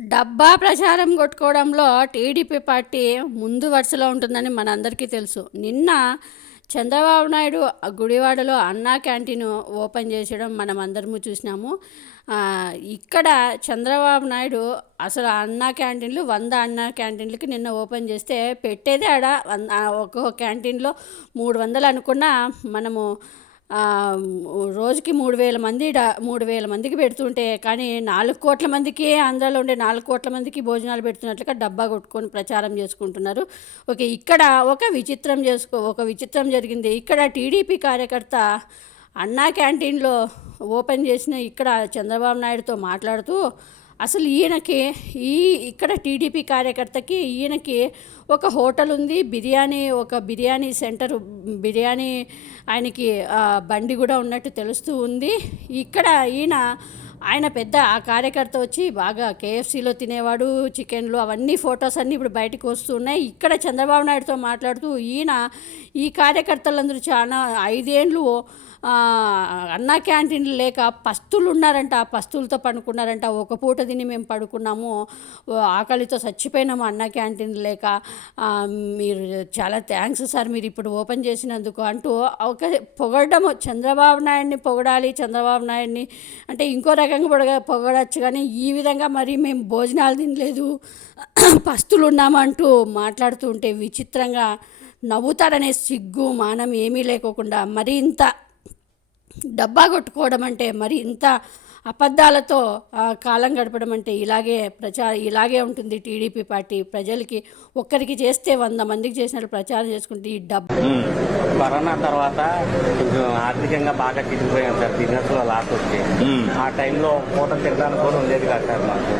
డబ్బా ప్రచారం కొట్టుకోవడంలో TDP party ముందు వరుసలో ఉంటుందని మనందరికీ తెలుసు. నిన్న చంద్రబాబు నాయుడు గుడివాడలో అన్నా క్యాంటీన్ ఓపెన్ చేసడం మనం అందరము చూసినాము. ఇక్కడ చంద్రబాబు నాయుడు అసలు అన్నా క్యాంటీన్లు 100 అన్నా క్యాంటీన్లకి నిన్న ఓపెన్ చేస్తే పెట్టేదే ఆడ ఒక్కో క్యాంటీన్లో 300 అనుకున్నా మనము రోజుకి 3,000 మందికి పెడుతుంటే, కానీ 4 కోట్ల మందికి, ఆంధ్రాలో ఉండే 4 కోట్ల మందికి భోజనాలు పెడుతున్నట్లుగా డబ్బా కొట్టుకొని ప్రచారం చేసుకుంటున్నారు. ఓకే, ఇక్కడ ఒక విచిత్రం జరిగింది. ఇక్కడ టీడీపీ కార్యకర్త అన్నా క్యాంటీన్లో ఓపెన్ చేసిన ఇక్కడ చంద్రబాబు నాయుడుతో మాట్లాడుతూ అసలు ఇక్కడ టీడీపీ కార్యకర్తకి ఈయనకి ఒక హోటల్ ఉంది, బిర్యానీ సెంటర్, బిర్యానీ ఆయనకి బండి కూడా ఉన్నట్టు తెలుస్తూ ఉంది. ఇక్కడ ఆయన పెద్ద ఆ కార్యకర్త వచ్చి బాగా కేఎఫ్సీలో తినేవాడు, చికెన్లు, అవన్నీ ఫొటోస్ అన్నీ ఇప్పుడు బయటకు వస్తున్నాయి. ఇక్కడ చంద్రబాబు నాయుడుతో మాట్లాడుతూ ఈ కార్యకర్తలందరూ చాలా 5 ఏళ్ళు అన్నా క్యాంటీన్లు లేక పస్తులు ఉన్నారంట, పస్తులతో పడుకున్నారంట. ఒక పూట తిని మేము పడుకున్నాము, ఆకలితో చచ్చిపోయినాము అన్నా క్యాంటీన్లు లేక. మీరు చాలా థ్యాంక్స్ సార్, మీరు ఇప్పుడు ఓపెన్ చేసినందుకు అంటూ పొగడము. చంద్రబాబు నాయుడిని పొగడాలి, చంద్రబాబు నాయుడిని అంటే ఇంకో రకంగా పొగడచ్చు, కానీ ఈ విధంగా మరి మేము భోజనాలు తినలేదు, పస్తులు ఉన్నామంటూ మాట్లాడుతూ ఉంటే విచిత్రంగా నవ్వుతారనే సిగ్గు మానం ఏమీ లేకోకుండా మరి ఇంత డబ్బా కొట్టుకోవడం అంటే, మరి ఇంత అబద్ధాలతో కాలం గడపడం అంటే ఇలాగే ఉంటుంది టీడీపీ పార్టీ. ప్రజలకి ఒక్కరికి చేస్తే 100 మందికి చేసినట్టు ప్రచారం చేసుకుంటే ఈ డబ్బు. కరోనా తర్వాత కొంచెం ఆర్థికంగా బాగా చిరిగిపోయాం సార్, బిజినెస్ లో లాస్ వచ్చి. ఆ టైంలో పూట తినడానికి కూడా ఉండేది కాదు సార్, మాకు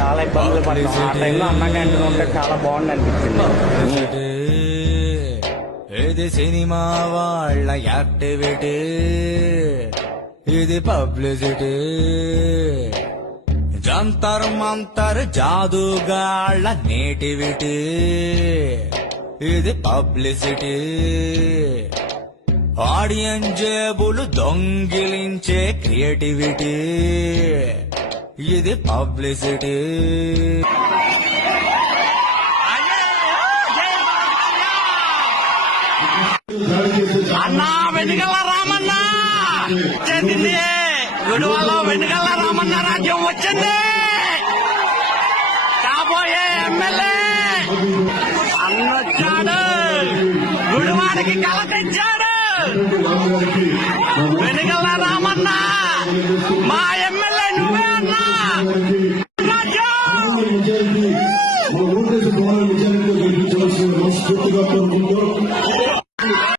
చాలా ఇబ్బందులు పడ్డాం. ఆ టైంలో అన్నా క్యాంటీన్ ఉంటే చాలా బాగుంది అనిపించింది. ఇది సినిమా వాళ్ళ యాక్టివిటీ, ఇది పబ్లిసిటీ, జంతర్ మంతర్ జాదుగాళ్ళ నేటివిటీ, ఇది పబ్లిసిటీ, ఆడియన్స్ జేబులు దొంగిలించే క్రియేటివిటీ, ఇది పబ్లిసిటీ. అన్నా వెనుగల రామన్న చెందింది, గుడివాడలో వెనుగల రామన్న రాజ్యం వచ్చింది. కాబోయే ఎమ్మెల్యే అన్నొచ్చాడు, గుడివాడికి కల తెచ్చాడు. వెనుగల రామన్న మా ఎమ్మెల్యే నువ్వే అన్నా. రాజ్యం